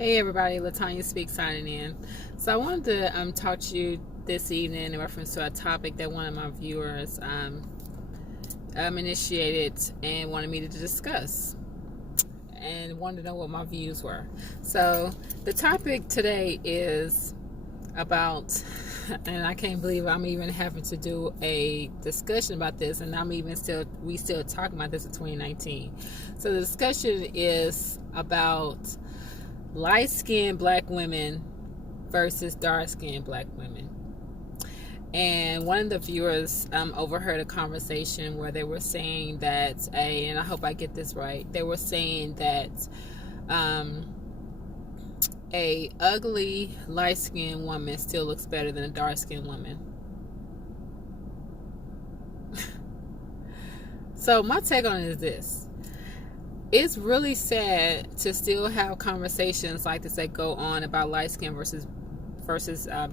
Hey everybody, Latanya Speaks signing in. So I wanted to talk to you this evening in reference to a topic that one of my viewers initiated and wanted me to discuss and wanted to know what my views were. So the topic today is about, and I can't believe I'm even having to do a discussion about this, and we still talking about this in 2019. So the discussion is about light-skinned black women versus dark-skinned black women. And one of the viewers overheard a conversation where they were saying that, and I hope I get this right, they were saying that a ugly light-skinned woman still looks better than a dark-skinned woman. So my take on it is this. It's really sad to still have conversations like this that go on about light skin versus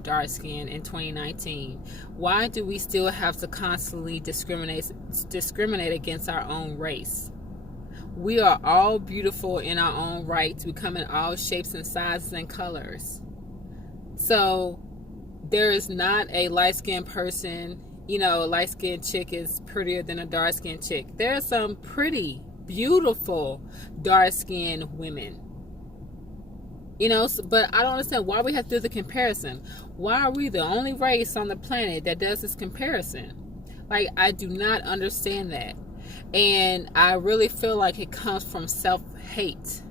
dark skin in 2019. Why do we still have to constantly discriminate against our own race? We are all beautiful in our own right, to come in all shapes and sizes and colors. So there is not a light-skinned person, a light-skinned chick is prettier than a dark-skinned chick. There are some pretty, beautiful dark-skinned women. But I don't understand why we have to do the comparison. Why are we the only race on the planet that does this comparison? Like, I do not understand that. And I really feel like it comes from self-hate.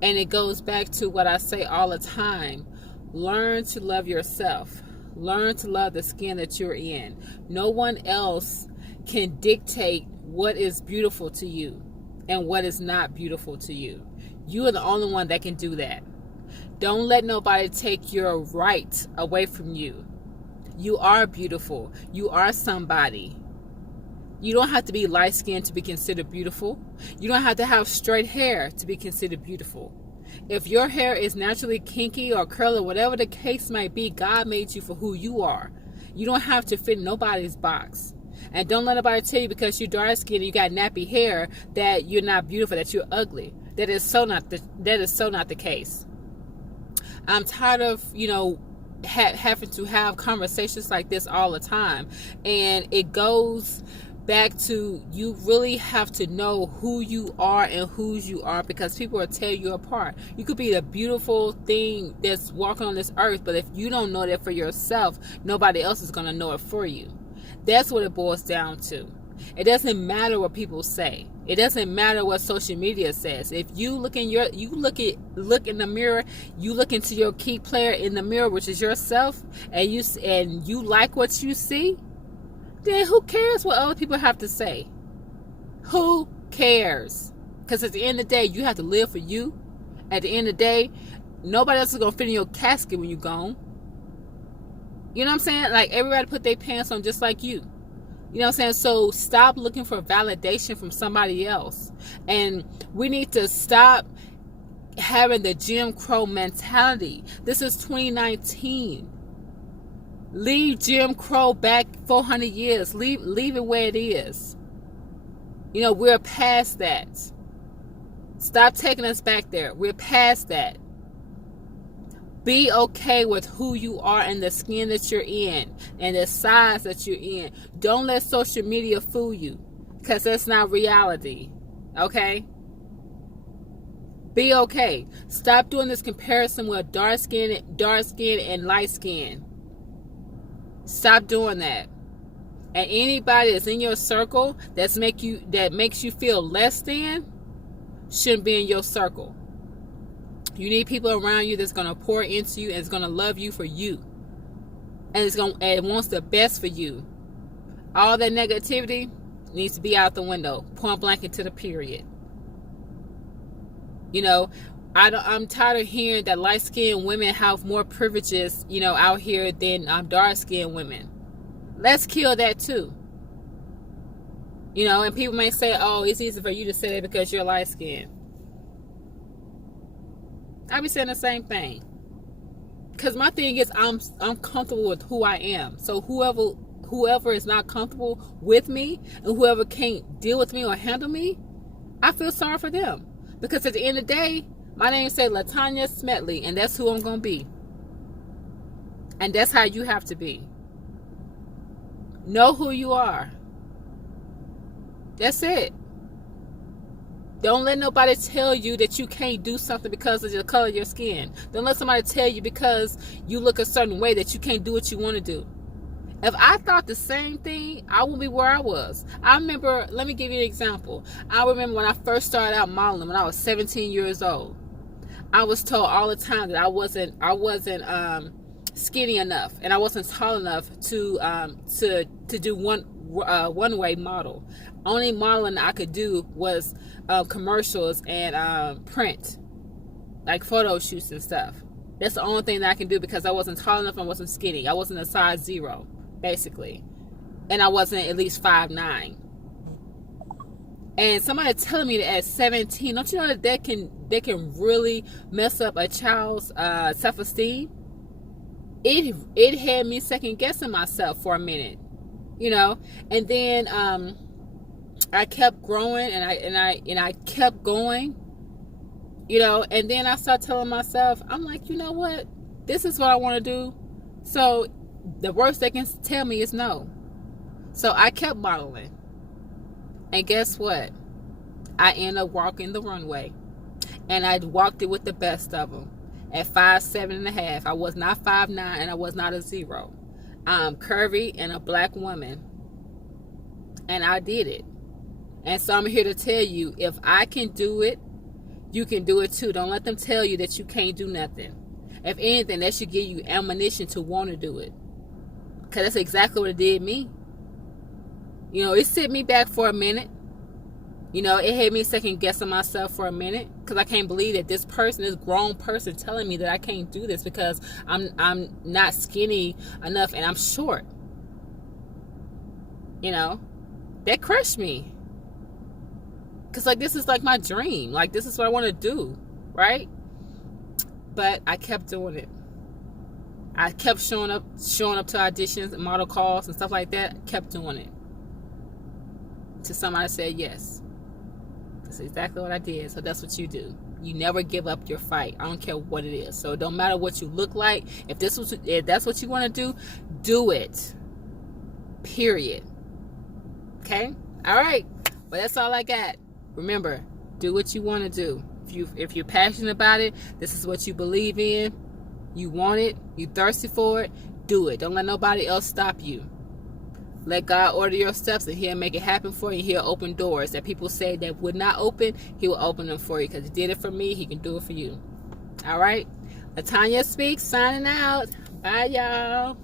And it goes back to what I say all the time. Learn to love yourself. Learn to love the skin that you're in. No one else can dictate what is beautiful to you and what is not beautiful to you. You are the only one that can do that. Don't let nobody take your right away from you. You are beautiful. You are somebody. You don't have to be light-skinned to be considered beautiful. You don't have to have straight hair to be considered beautiful. If your hair is naturally kinky or curly, whatever the case might be, God made you for who you are. You don't have to fit nobody's box. And don't let nobody tell you because you're dark skinned, you got nappy hair, that you're not beautiful, that you're ugly. That is so not the case. I'm tired of having to have conversations like this all the time, and it goes back to, you really have to know who you are and whose you are, because people will tear you apart. You could be the beautiful thing that's walking on this earth, but if you don't know that for yourself, nobody else is going to know it for you. That's what it boils down to. It doesn't matter what people say. It doesn't matter what social media says. If you look in the mirror, you look into your key player in the mirror, which is yourself, and you like what you see, then who cares what other people have to say? Who cares? Because at the end of the day, you have to live for you. At the end of the day, nobody else is going to fit in your casket when you're gone. You know what I'm saying? Like, everybody put their pants on just like you. You know what I'm saying? So stop looking for validation from somebody else. And we need to stop having the Jim Crow mentality. This is 2019. Leave Jim Crow back 400 years. Leave it where it is. We're past that. Stop taking us back there. We're past that. Be okay with who you are and the skin that you're in and the size that you're in. Don't let social media fool you, because that's not reality. Okay? Be okay. Stop doing this comparison with dark skin and light skin. Stop doing that. And anybody that's in your circle that makes you feel less than shouldn't be in your circle. You need people around you that's going to pour into you and is going to love you for you. And wants the best for you. All that negativity needs to be out the window. Point blank into the period. I'm tired of hearing that light-skinned women have more privileges, out here than dark-skinned women. Let's kill that too. And people may say, oh, it's easy for you to say that because you're light-skinned. I be saying the same thing. Because my thing is, I'm comfortable with who I am. So whoever is not comfortable with me and whoever can't deal with me or handle me, I feel sorry for them. Because at the end of the day, My name is Latanya Smetley, and that's who I'm going to be. And that's how you have to be. Know who you are. That's it. Don't let nobody tell you that you can't do something because of the color of your skin. Don't let somebody tell you because you look a certain way that you can't do what you want to do. If I thought the same thing, I wouldn't be where I was. I remember, let me give you an example. I remember when I first started out modeling when I was 17 years old. I was told all the time that I wasn't skinny enough and I wasn't tall enough to do one way model. Only modeling I could do was commercials and print, like photo shoots and stuff. That's the only thing that I can do because I wasn't tall enough and I wasn't skinny. I wasn't a size 0, basically, and I wasn't at least 5'9". And somebody telling me that at 17, don't you know that can really mess up a child's self-esteem? It had me second guessing myself for a minute, and then I kept growing and I kept going, and then I started telling myself, I'm like, you know what? This is what I want to do. So the worst they can tell me is no. So I kept modeling. And guess what? I ended up walking the runway. And I walked it with the best of them. At 5'7.5". I was not 5'9", and I was not a 0. I'm curvy and a black woman. And I did it. And so I'm here to tell you, if I can do it, you can do it too. Don't let them tell you that you can't do nothing. If anything, that should give you ammunition to want to do it. Because that's exactly what it did me. It set me back for a minute. It had me second guessing myself for a minute. Because I can't believe that this grown person telling me that I can't do this because I'm not skinny enough and I'm short. That crushed me. Because this is my dream. This is what I want to do. Right? But I kept doing it. I kept showing up to auditions and model calls and stuff like that. Kept doing it. Till somebody said yes. That's exactly what I did. So that's what you do. You never give up your fight. I don't care what it is. So it don't matter what you look like. If that's what you want to do it. Period. Okay? All right. Well, that's all I got. Remember, do what you want to do. If you're passionate about it, this is what you believe in, you want it, you thirsty for it, do it. Don't let nobody else stop you. Let God order your steps and He'll make it happen for you. He'll open doors that people say that would not open. He will open them for you because He did it for me. He can do it for you. All right? Latanya Speaks, signing out. Bye, y'all.